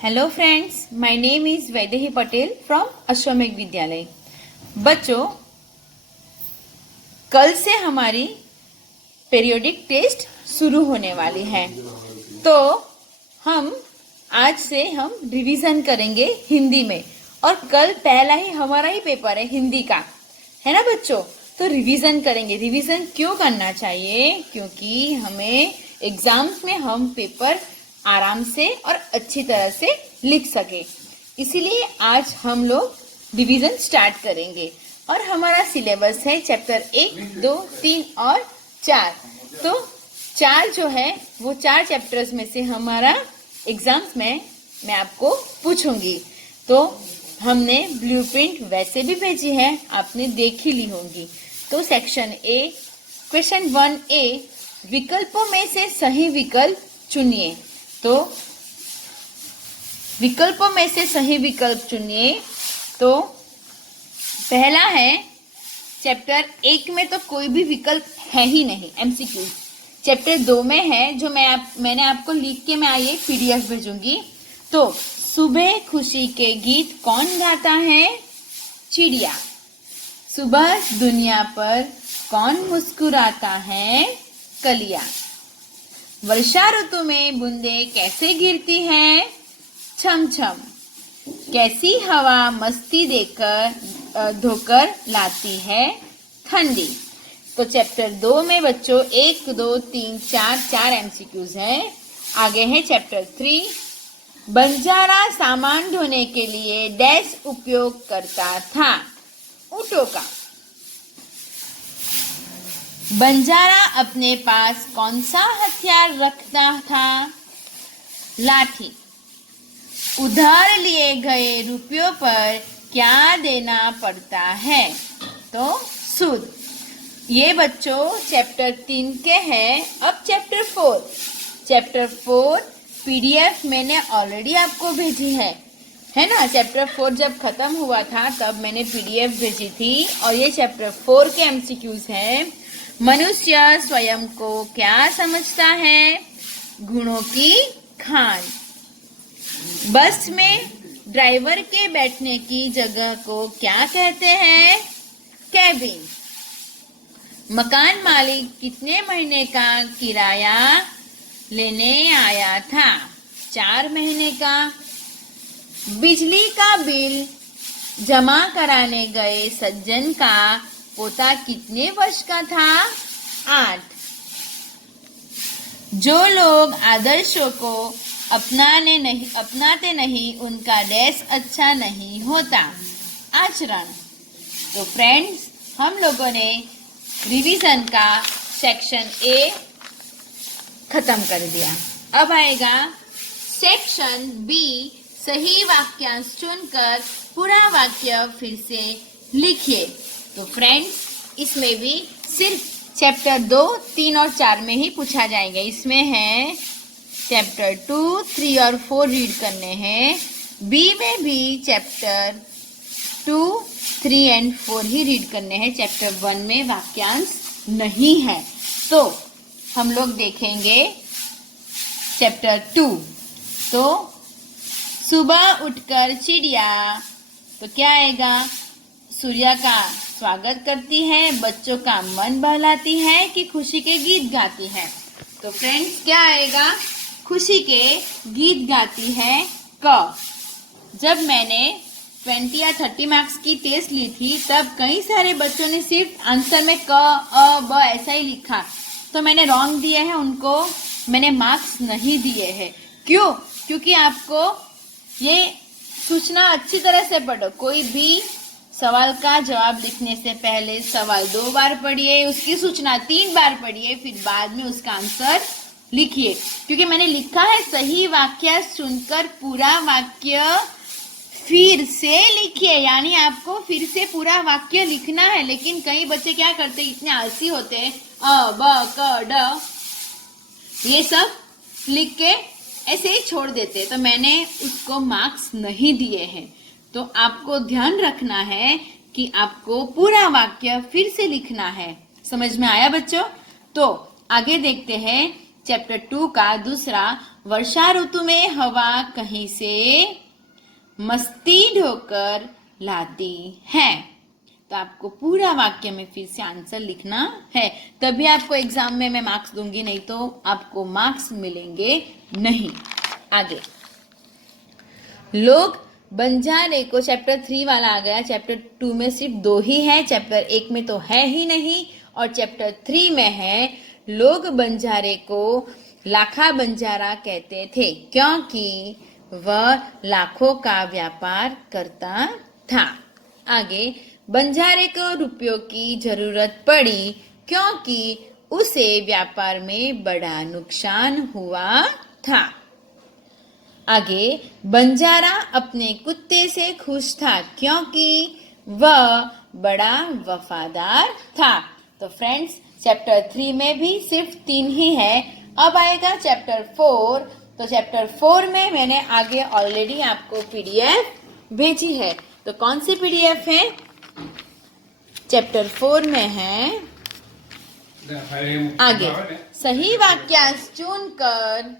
Hello friends, my name is Vaidehi Patel from Ashwamegh Vidyalaya. बच्चों, कल से हमारी पीरियोडिक टेस्ट शुरू होने वाली है, तो हम आज से हम रिवीजन करेंगे हिंदी में। और कल पहला ही हमारा ही पेपर है हिंदी का, है ना बच्चों। तो रिवीजन करेंगे। रिवीजन क्यों करना चाहिए? क्योंकि हमें एग्जाम्स में हम पेपर आराम से और अच्छी तरह से लिख सके, इसीलिए आज हम लोग रिवीजन स्टार्ट करेंगे। और हमारा सिलेबस है चैप्टर 1, 2, 3 और 4। तो 4 जो है वो 4 चैप्टर्स में से हमारा एग्जाम्स में मैं आपको पूछूंगी। तो हमने ब्लूप्रिंट वैसे भी भेजी है, आपने देख ही ली होंगी। तो सेक्शन ए, क्वेश्चन 1A, विकल्पों में से सही विकल्प चुनिए। तो विकल्पों में से सही विकल्प चुनिए। तो पहला है, चैप्टर 1 में तो कोई भी विकल्प है ही नहीं, MCQ। चैप्टर 2 में है, जो मैंने आपको लिख के मैं ये PDF भेजूंगी। तो सुबह खुशी के गीत कौन गाता है? चिड़िया। सुबह दुनिया पर कौन मुस्कुराता है? कलियां। वर्षा ऋतु में बूंदे कैसे गिरती हैं? छम छम। कैसी हवा मस्ती देकर धोकर लाती है? ठंडी। तो चैप्टर 2 में बच्चों 1, 2, 3, 4 MCQs हैं। आगे है चैप्टर 3, बंजारा सामान ढोने के लिए डैश उपयोग करता था? ऊँटों का। बंजारा अपने पास कौन सा हथियार रखता था? लाठी। उधार लिए गए रुपयों पर क्या देना पड़ता है? तो सूद। ये बच्चों चैप्टर 3 के हैं। अब चैप्टर 4। चैप्टर 4 PDF मैंने ऑलरेडी आपको भेजी है ना। चैप्टर 4 जब खत्म हुआ था तब मैंने PDF भेजी थी। और ये चैप्टर 4 के MCQs हैं। मनुष्य स्वयं को क्या समझता है? गुणों की खान। बस में ड्राइवर के बैठने की जगह को क्या कहते हैं? कैबिन। मकान मालिक कितने महीने का किराया लेने आया था? 4 महीने का। बिजली का बिल जमा कराने गए सज्जन का पोता कितने वर्ष का था? 8। जो लोग आदर्शों को अपनाते नहीं उनका डैश अच्छा नहीं होता? आचरण। तो फ्रेंड्स, हम लोगों ने रिवीजन का सेक्शन A खत्म कर दिया। अब आएगा सेक्शन B, सही वाक्यांश चुनकर पूरा वाक्य फिर से लिखिए। तो फ्रेंड्स, इसमें भी सिर्फ चैप्टर 2, 3 और 4 में ही पूछा जाएगा। इसमें है चैप्टर 2, 3 और 4 रीड करने हैं। B में भी चैप्टर 2, 3 एंड 4 ही रीड करने हैं। चैप्टर 1 में वाक्यांश नहीं है। तो हम लोग देखेंगे चैप्टर 2। तो सुबह उठकर चिड़िया, तो क्या आएगा? सूर्य का स्वागत करती है, बच्चों का मन बहलाती है कि खुशी के गीत गाती है? तो फ्रेंड्स, क्या आएगा? खुशी के गीत गाती है। क। जब मैंने 20 या 30 मार्क्स की टेस्ट ली थी तब कई सारे बच्चों ने सिर्फ आंसर में क, अ, ब ऐसा ही लिखा। तो मैंने रॉन्ग दिए हैं, उनको मैंने मार्क्स नहीं दिए हैं। क्यों? क्योंकि आपको ये सूचना अच्छी तरह से पढ़ो। कोई भी सवाल का जवाब लिखने से पहले सवाल 2 बार पढ़िए, उसकी सूचना 3 बार पढ़िए, फिर बाद में उसका आंसर लिखिए। क्योंकि मैंने लिखा है सही वाक्य सुनकर पूरा वाक्य फिर से लिखिए, यानी आपको फिर से पूरा वाक्य लिखना है। लेकिन कई बच्चे क्या करते हैं, इतने आलसी होते हैं, अ, ब, क, ड ये सब लिख के ऐसे ही छोड़ देते। तो मैंने उसको मार्क्स नहीं दिए हैं। तो आपको ध्यान रखना है कि आपको पूरा वाक्य फिर से लिखना है। समझ में आया बच्चों? तो आगे देखते हैं चैप्टर 2 का दूसरा, वर्षा ऋतु में हवा कहीं से मस्ती ढोकर लाती है। तो आपको पूरा वाक्य में फिर से आंसर लिखना है, तभी आपको एग्जाम में मैं मार्क्स दूंगी, नहीं तो आपको मार्क्स मिलेंगे नहीं। आगे, लोग बंजारे को, चैप्टर 3 वाला आ गया। चैप्टर 2 में सिर्फ 2 ही है, चैप्टर 1 में तो है ही नहीं, और चैप्टर 3 में है। लोग बंजारे को लाखा बंजारा कहते थे क्योंकि वह लाखों का व्यापार करता था। आगे, बंजारे को रुपयों की जरूरत पड़ी क्योंकि उसे व्यापार में बड़ा नुकसान हुआ था। आगे, बंजारा अपने कुत्ते से खुश था क्योंकि वह बड़ा वफादार था। तो फ्रेंड्स, चैप्टर 3 में भी सिर्फ 3 ही है। अब आएगा चैप्टर 4। तो चैप्टर 4 में मैंने आगे ऑलरेडी आपको पीडीएफ भेजी है। तो कौन सी पीडीएफ है? चैप्टर 4 में है, आगे, सही वाक्यांश चुनकर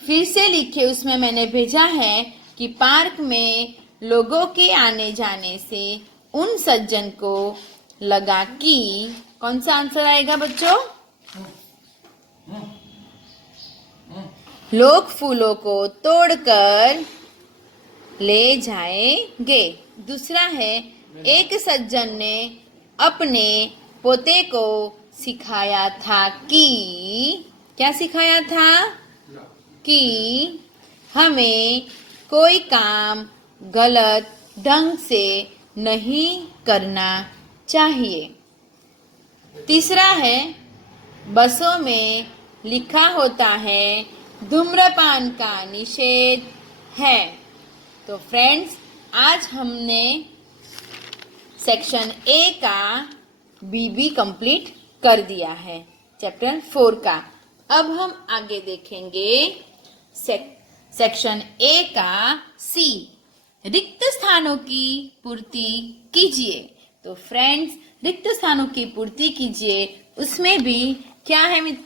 फिर से लिखे। उसमें मैंने भेजा है कि पार्क में लोगों के आने जाने से उन सज्जन को लगा कि, कौन सा आंसर आएगा बच्चों? लोग फूलों को तोड़कर ले जाएंगे। दूसरा है, एक सज्जन ने अपने पोते को सिखाया था कि, क्या सिखाया था? कि हमें कोई काम गलत ढंग से नहीं करना चाहिए। तीसरा है, बसों में लिखा होता है धूम्रपान का निषेध है। तो फ्रेंड्स, आज हमने सेक्शन ए का बीबी कंप्लीट कर दिया है, चैप्टर 4 का। अब हम आगे देखेंगे सेक्शन ए का सी, रिक्त स्थानों की पूर्ति कीजिए। तो फ्रेंड्स, रिक्त स्थानों की पूर्ति कीजिए, उसमें भी क्या है?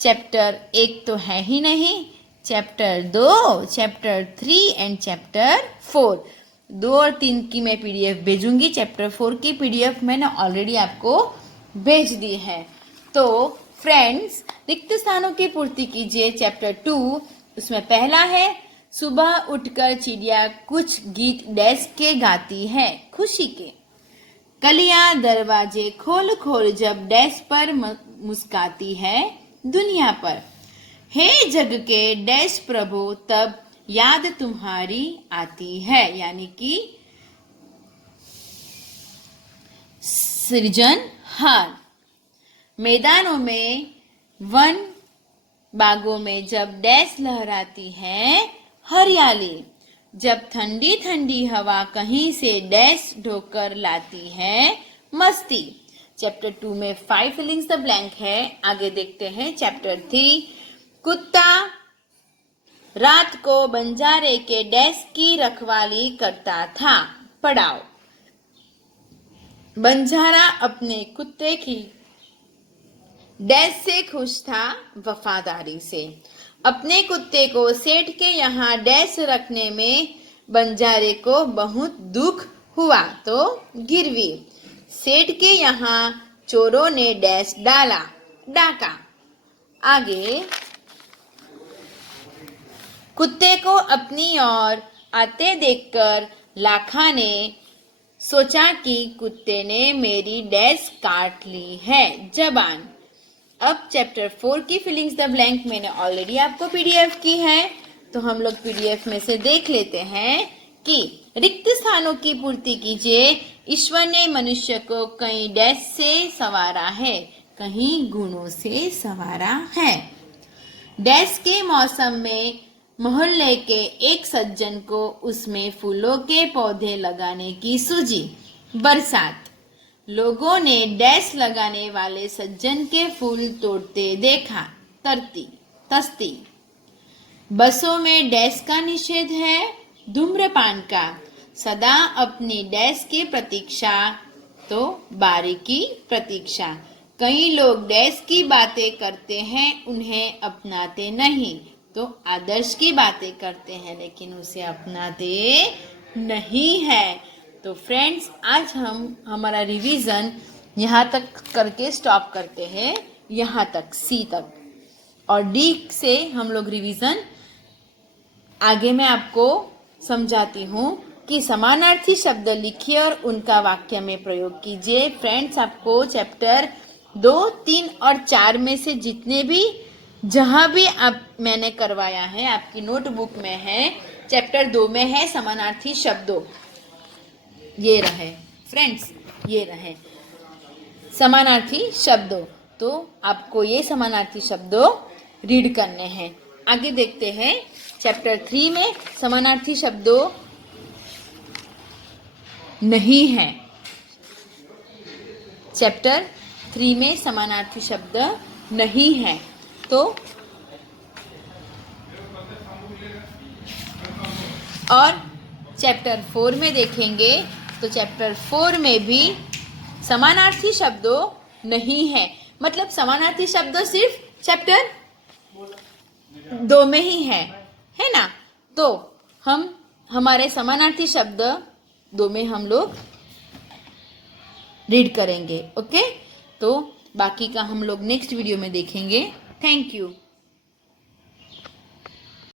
चैप्टर 1 तो है ही नहीं, चैप्टर 2, चैप्टर 3 एंड चैप्टर 4। 2 और 3 की मैं पीडीएफ भेजूंगी। चैप्टर 4 की पीडीएफ मैंने ऑलरेडी आपको भेज दी है। तो फ्रेंड्स, रिक्त स्थानों की पूर्ति कीजिए, चैप्टर 2। उसमें पहला है, सुबह उठकर चिड़िया कुछ गीत डैश के गाती है खुशी के। कलियां दरवाजे खोल खोल जब डैश पर मुस्काती है दुनिया पर। हे जग के डैश प्रभु तब याद तुम्हारी आती है, यानी कि सृजनहार। मैदानों में, वन बागों में जब डैश लहराती है हरियाली। जब ठंडी ठंडी हवा कहीं से डैश ढोकर लाती है मस्ती। चैप्टर 2 में 5 फिलिंग्स द ब्लैंक है। आगे देखते हैं चैप्टर 3। कुत्ता रात को बंजारे के डैश की रखवाली करता था। पढ़ाओ। बंजारा अपने कुत्ते की डैश से खुश था, वफादारी से। अपने कुत्ते को सेठ के यहाँ डैश रखने में बंजारे को बहुत दुख हुआ तो गिरवी। सेठ के यहाँ चोरों ने डैश डाका। आगे, कुत्ते को अपनी ओर आते देखकर लाखा ने सोचा कि कुत्ते ने मेरी डैश काट ली है, जबान। अब चैप्टर 4 की फिलिंग्स द ब्लैंक मैंने ऑलरेडी आपको पीडीएफ की है, तो हम लोग पीडीएफ में से देख लेते हैं कि रिक्त स्थानों की पूर्ति कीजिए। ईश्वर ने मनुष्य को कहीं डैश से संवारा है, कहीं गुणों से संवारा है। डैश के मौसम में मोहल्ले के एक सज्जन को उसमें फूलों के पौधे लगाने की सूझी। बरसात, लोगों ने डैश लगाने वाले सज्जन के फूल तोड़ते देखा। तस्ती, बसों में डैश का निषेध है, धूम्रपान का। सदा अपनी डैश की प्रतीक्षा, तो बारी की प्रतीक्षा। कई लोग डैश की बातें करते हैं, उन्हें अपनाते नहीं। तो आदर्श की बातें करते हैं लेकिन उसे अपनाते नहीं है। तो फ्रेंड्स, आज हम हमारा रिवीजन यहाँ तक करके स्टॉप करते हैं, यहाँ तक सी तक, और डी से हम लोग रिवीजन आगे मैं आपको समझाती हूँ कि समानार्थी शब्द लिखिए और उनका वाक्य में प्रयोग कीजिए। फ्रेंड्स, आपको चैप्टर 2, 3 और 4 में से जितने भी जहाँ भी आप मैंने करवाया है आपकी नोटबुक में है। चैप्टर 2 में है समानार्थी शब्दों, ये रहे फ्रेंड्स, ये रहे समानार्थी शब्दों। तो आपको ये समानार्थी शब्दों रीड करने हैं। आगे देखते हैं चैप्टर 3 में समानार्थी शब्दों नहीं है। चैप्टर 3 में समानार्थी शब्द नहीं है। तो और चैप्टर 4 में देखेंगे तो चैप्टर 4 में भी समानार्थी शब्दों नहीं है। मतलब समानार्थी शब्द सिर्फ चैप्टर 2 में ही है ना। तो हम हमारे समानार्थी शब्द 2 में हम लोग रीड करेंगे। ओके, तो बाकी का हम लोग नेक्स्ट वीडियो में देखेंगे। Thank you.